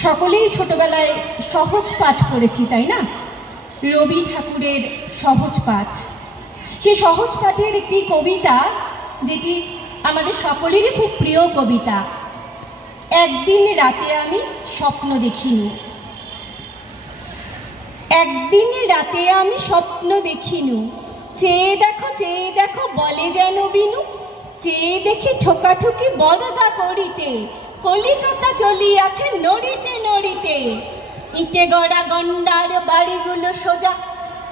সকলেই ছোটবেলায় সহজ পাঠ পড়েছি, তাই না? রবি ঠাকুরের সহজ পাঠ। সেই সহজ পাঠের একটি কবিতা, যেটি আমাদের সকলেরই খুব প্রিয় কবিতা। একদিন রাতে আমি স্বপ্ন দেখিনু। একদিন রাতে আমি স্বপ্ন দেখিনু, চেয়ে দেখো বলে যেন বিনু। চেয়ে দেখি ঠোকাঠুকি বড়দা করিতে, কলিকাতা চলিয়াছে নড়িতে নড়িতে। ইটে গড়া গন্ডার বাড়িগুলো সোজা,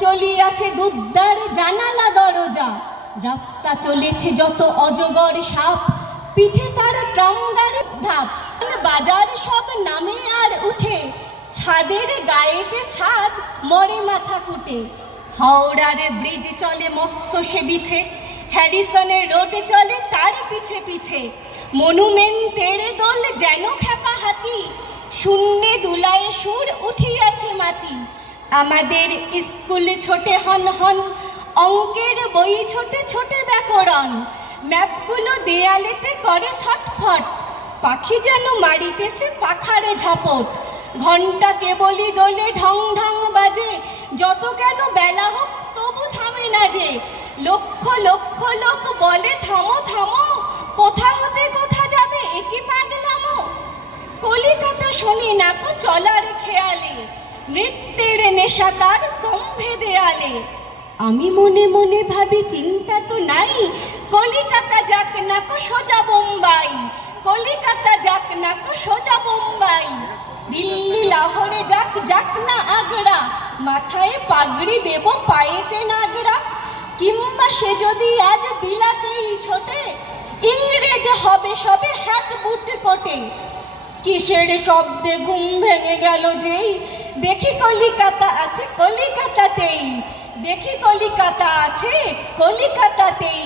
চলিয়াছে দুদ্দার জানালা দরজা। রাস্তা চলেছে যত অজগর সাপ, পিঠে তার টঙ্গার ধাপ। বাজার সব নামে আর উঠে, ছাদের গায়েতে ছাদ মরে মাথা কুটে। হাওড়ার ব্রিজ চলে মস্ত সে বিছে, হ্যারিসনের রোড চলে তার পিছে পিছে। মনুমেন্টের দোল যেন খেপা হাতি, শূন্যে দুলায় সুর উঠিয়াছে মাটি। আমাদের স্কুলে ছোটে হন হন, অঙ্কের বই ছোটে ছোটে ব্যাকরণ। ম্যাপগুলো দেয়ালেতে করে ছটফট, পাখি যেন মারিতেছে পাখারে ঝাপট। ঘণ্টা কেবলই দোলে ঢং ঢং বাজে, যত কেন বেলা হোক তবু থামে না যে। লক্ষ লক্ষ লোক বলে থামো থামো, কোথা হতে কোথা যাবে একই পাগলামো। কলিকাতা শোনে না কো চলার খেয়ালে, নৃত্যের নেশা তার স্তম্ভে দেয়ালে। আমি মনে মনে ভাবি চিন্তা তো নাই, কলিকাতা যাক না কো সোজা বোম্বাই। কলিকাতা যাক না কো সোজা বোম্বাই। দিল্লি লাহোরে যাক যাক না আগ্রা, মাথায় পাগড়ি দেব পায়েতে নাগরা। কিংবা সে যদি আজ বিলাতেই ছোটে, ইংরেজ হবে সবে হ্যাট বুট কোটে। কিসের শব্দে ঘুম ভেঙে গেল যেই, দেখি কলিকাতা আছে কলিকাতাতেই। দেখি কলিকাতা আছে কলিকাতাতেই।